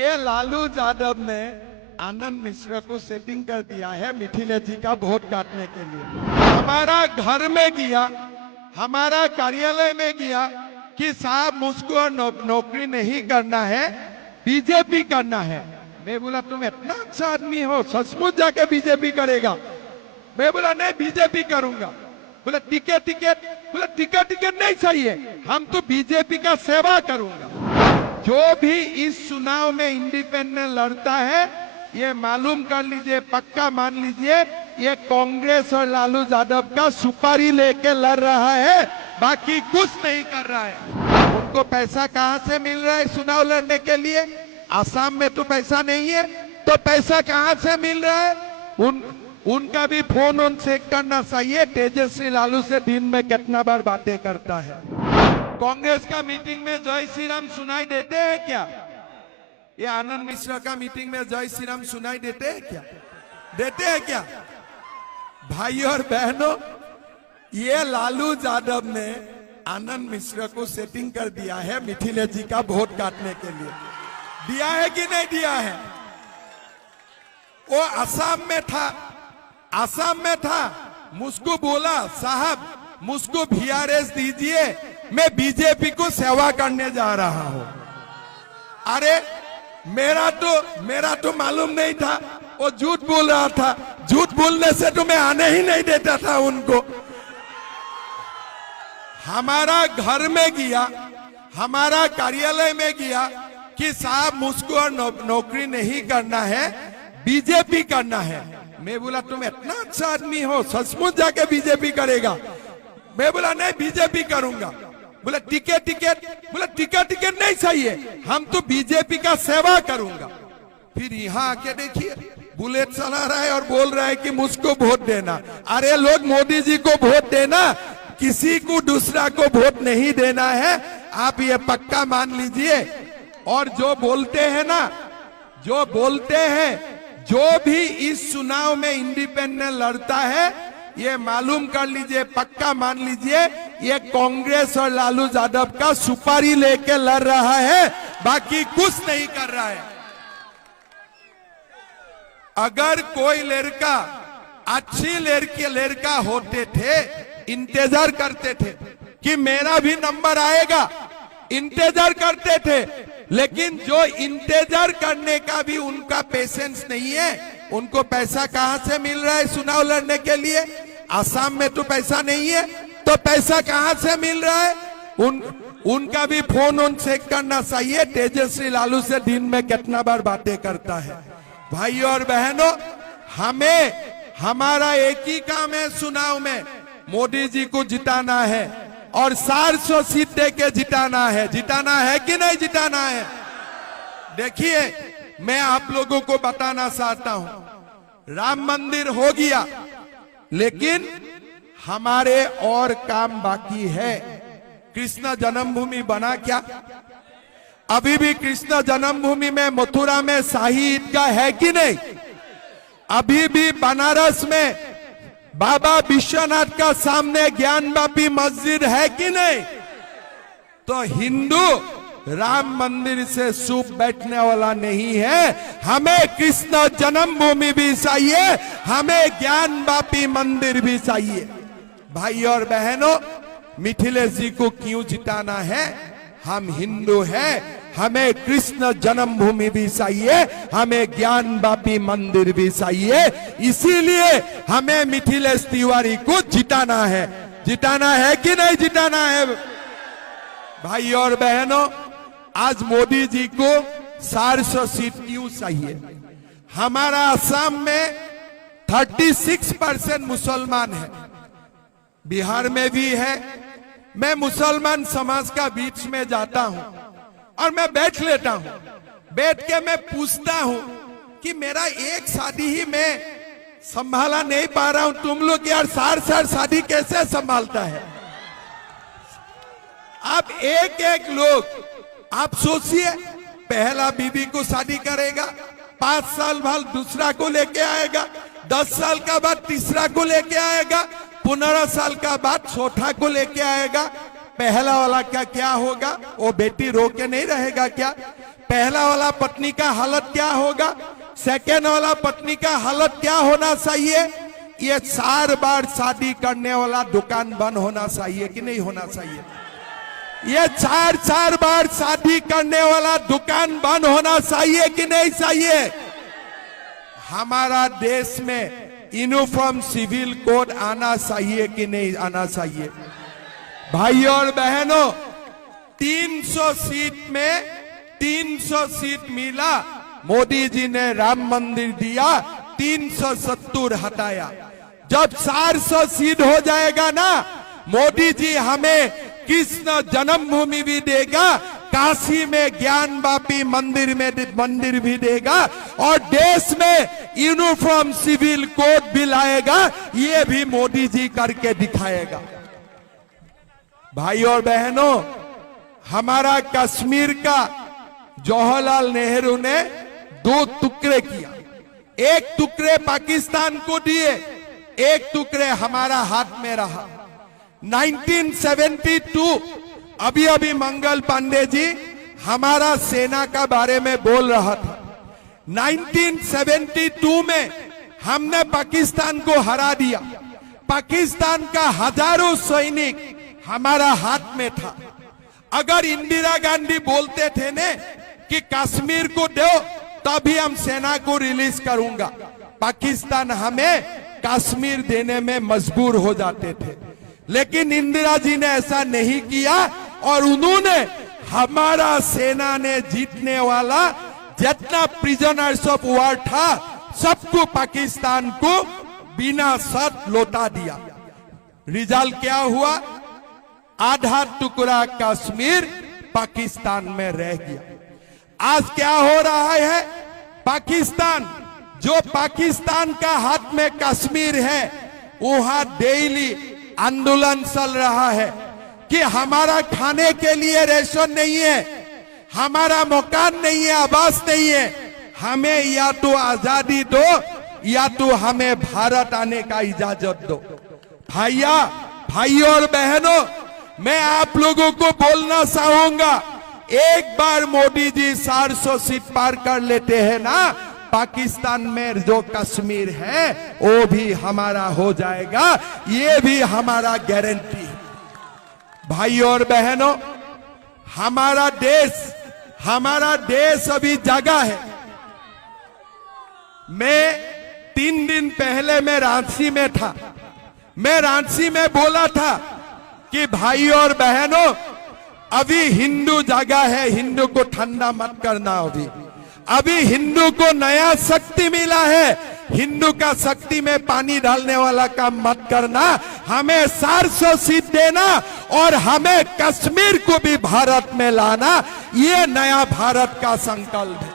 ये लालू यादव ने आनंद मिश्रा को सेटिंग कर दिया है मिथिलेश जी का वोट काटने के लिए। हमारा घर में गया, हमारा कार्यालय में गया कि साहब मुझको नौकरी नहीं करना है, बीजेपी करना है। मैं बोला तुम इतना अच्छा आदमी हो, सचमुच जाके बीजेपी करेगा? मैं बोला नहीं बीजेपी करूंगा। बोला टिकट टिकट, बोला टिकट टिकट नहीं चाहिए, हम तो बीजेपी का सेवा करूंगा। जो भी इस चुनाव में इंडिपेंडेंट लड़ता है, ये मालूम कर लीजिए, पक्का मान लीजिए, ये कांग्रेस और लालू यादव का सुपारी लेके लड़ रहा है, बाकी कुछ नहीं कर रहा है। उनको पैसा कहां से मिल रहा है चुनाव लड़ने के लिए? आसाम में तो पैसा नहीं है, तो पैसा कहां से मिल रहा है? उनका भी फोन ऑन चेक करना चाहिए, तेजस्वी लालू से दिन में कितना बार बातें करता है। कांग्रेस का मीटिंग में जय श्री राम सुनाई देते हैं क्या? ये आनंद मिश्रा का मीटिंग में जय श्री राम सुनाई देते हैं क्या? देते हैं क्या? भाई और बहनों, ये लालू यादव ने आनंद मिश्रा को सेटिंग कर दिया है मिथिलेश जी का वोट काटने के लिए। दिया है कि नहीं दिया है? वो आसाम में था, मुझको बोला साहब मुझको VRS दीजिए, मैं बीजेपी को सेवा करने जा रहा हूं। अरे मेरा तो मालूम नहीं था, वो झूठ बोल रहा था। झूठ बोलने से तो मैं आने ही नहीं देता था उनको। हमारा घर में गया, हमारा कार्यालय में गया कि साहब मुझको नौकरी नहीं करना है, बीजेपी करना है। मैं बोला तुम इतना अच्छा आदमी हो, सचमुच जाके बीजेपी करेगा? मैं बोला नहीं बीजेपी करूंगा। बोला टिकट टिकट, बोला टिकट टिकट नहीं चाहिए, हम तो बीजेपी का सेवा करूंगा। फिर यहाँ आके देखिए, बुलेट चला रहा है और बोल रहा है कि मुझको वोट देना। अरे लोग, मोदी जी को वोट देना, किसी को दूसरा को वोट नहीं देना है, आप ये पक्का मान लीजिए। और जो बोलते हैं ना, जो बोलते हैं, जो भी इस चुनाव में इंडिपेंडेंट लड़ता है, ये मालूम कर लीजिए, पक्का मान लीजिए, ये कांग्रेस और लालू यादव का सुपारी लेके लड़ रहा है, बाकी कुछ नहीं कर रहा है। अगर कोई लड़का अच्छी लड़का होते थे, इंतजार करते थे कि मेरा भी नंबर आएगा, इंतजार करते थे। लेकिन जो इंतजार करने का भी उनका पेशेंस नहीं है, उनको पैसा कहां से मिल रहा है चुनाव लड़ने के लिए? आसाम में तो पैसा नहीं है, तो पैसा कहां से मिल रहा है? उनका भी फोन ऑन चेक करना चाहिए, तेजस्वी लालू से दिन में कितना बार बातें करता है। भाई और बहनों, हमारा एक ही काम है चुनाव में, मोदी जी को जिताना है और 400 सीट दे के जिताना है। जिताना है कि नहीं जिताना है? देखिए, मैं आप लोगों को बताना चाहता हूं, राम मंदिर हो गया, लेकिन हमारे और काम बाकी है। कृष्ण जन्मभूमि बना क्या? अभी भी कृष्ण जन्मभूमि में, मथुरा में शाही ईदगाह है कि नहीं? अभी भी बनारस में बाबा विश्वनाथ का सामने ज्ञानवापी मस्जिद है कि नहीं? तो हिंदू राम मंदिर से चुप बैठने वाला नहीं है। हमें कृष्ण जन्मभूमि भी चाहिए, हमें ज्ञानवापी मंदिर भी चाहिए। भाई और बहनों, मिथिलेश जी को क्यों जिताना है? हम हिंदू हैं, हमें कृष्ण जन्मभूमि भी चाहिए, हमें ज्ञानवापी मंदिर भी चाहिए। इसीलिए हमें मिथिलेश तिवारी को जिताना है। जिताना है कि नहीं जिताना है? भाई और बहनों, आज मोदी जी को 400 सीट क्यों चाहिए? हमारा असम में 36% मुसलमान है, बिहार में भी है। मैं मुसलमान समाज का बीच में जाता हूं और मैं बैठ लेता हूं, बैठ के मैं पूछता हूं कि मेरा एक शादी ही मैं संभाला नहीं पा रहा हूं, तुम लोग यार 4 शादी कैसे संभालता है? आप एक लोग, आप सोचिए, पहला बीबी को शादी करेगा, 5 साल बाद दूसरा को लेके आएगा, 10 साल का बाद तीसरा को लेके आएगा, 15 साल का बाद चौथा को लेके आएगा। पहला वाला का क्या होगा? वो बेटी रो के नहीं रहेगा क्या? पहला वाला पत्नी का हालत क्या होगा, सेकेंड वाला पत्नी का हालत क्या होना चाहिए। ये 4 बार शादी करने वाला दुकान बंद होना चाहिए कि नहीं होना चाहिए। ये 4 बार शादी करने वाला दुकान बंद होना चाहिए कि नहीं चाहिए। हमारा देश में यूनिफॉर्म सिविल कोड आना चाहिए कि नहीं आना चाहिए। भाइयों और बहनों, 300 सीट में 300 सीट मिला, मोदी जी ने राम मंदिर दिया, 370 हटाया। जब 400 सीट हो जाएगा ना, मोदी जी हमें कृष्ण जन्मभूमि भी देगा, काशी में ज्ञान वापी मंदिर भी देगा, और देश में यूनिफॉर्म सिविल कोड भी लाएगा। ये भी मोदी जी करके दिखाएगा। भाइयों और बहनों, हमारा कश्मीर का जवाहरलाल नेहरू ने 2 टुकड़े किया। एक टुकड़े पाकिस्तान को दिए, एक टुकड़े हमारा हाथ में रहा। 1972 अभी मंगल पांडे जी हमारा सेना का बारे में बोल रहा था। 1972 में हमने पाकिस्तान को हरा दिया। पाकिस्तान का हजारों सैनिक हमारा हाथ में था। अगर इंदिरा गांधी बोलते थे ने कि कश्मीर को दो, तभी हम सेना को रिलीज करूंगा, पाकिस्तान हमें कश्मीर देने में मजबूर हो जाते थे। लेकिन इंदिरा जी ने ऐसा नहीं किया, और उन्होंने हमारा सेना ने जीतने वाला जितना प्रिजनर्स ऑफ वॉर था, सबको पाकिस्तान को बिना शर्त लौटा दिया। रिजल्ट क्या हुआ? आधा टुकड़ा कश्मीर पाकिस्तान में रह गया। आज क्या हो रहा है? पाकिस्तान, जो पाकिस्तान का हाथ में कश्मीर है, वहां डेली आंदोलन चल रहा है कि हमारा खाने के लिए रेशन नहीं है, हमारा मकान नहीं है, आवास नहीं है, हमें या तो आजादी दो या तो हमें भारत आने का इजाजत दो। भाइयों और बहनों, मैं आप लोगों को बोलना चाहूंगा, एक बार मोदी जी 400 सीट पार कर लेते हैं ना, पाकिस्तान में जो कश्मीर है वो भी हमारा हो जाएगा। ये भी हमारा गारंटी है। भाइयों और बहनों, हमारा देश अभी जगा है। मैं 3 दिन पहले मैं रांची में था। मैं रांची में बोला था कि भाइयों और बहनों, अभी हिंदू जगह है, हिंदू को ठंडा मत करना। अभी हिंदू को नया शक्ति मिला है, हिंदू का शक्ति में पानी डालने वाला काम मत करना। हमें 400 सीट देना और हमें कश्मीर को भी भारत में लाना। ये नया भारत का संकल्प है।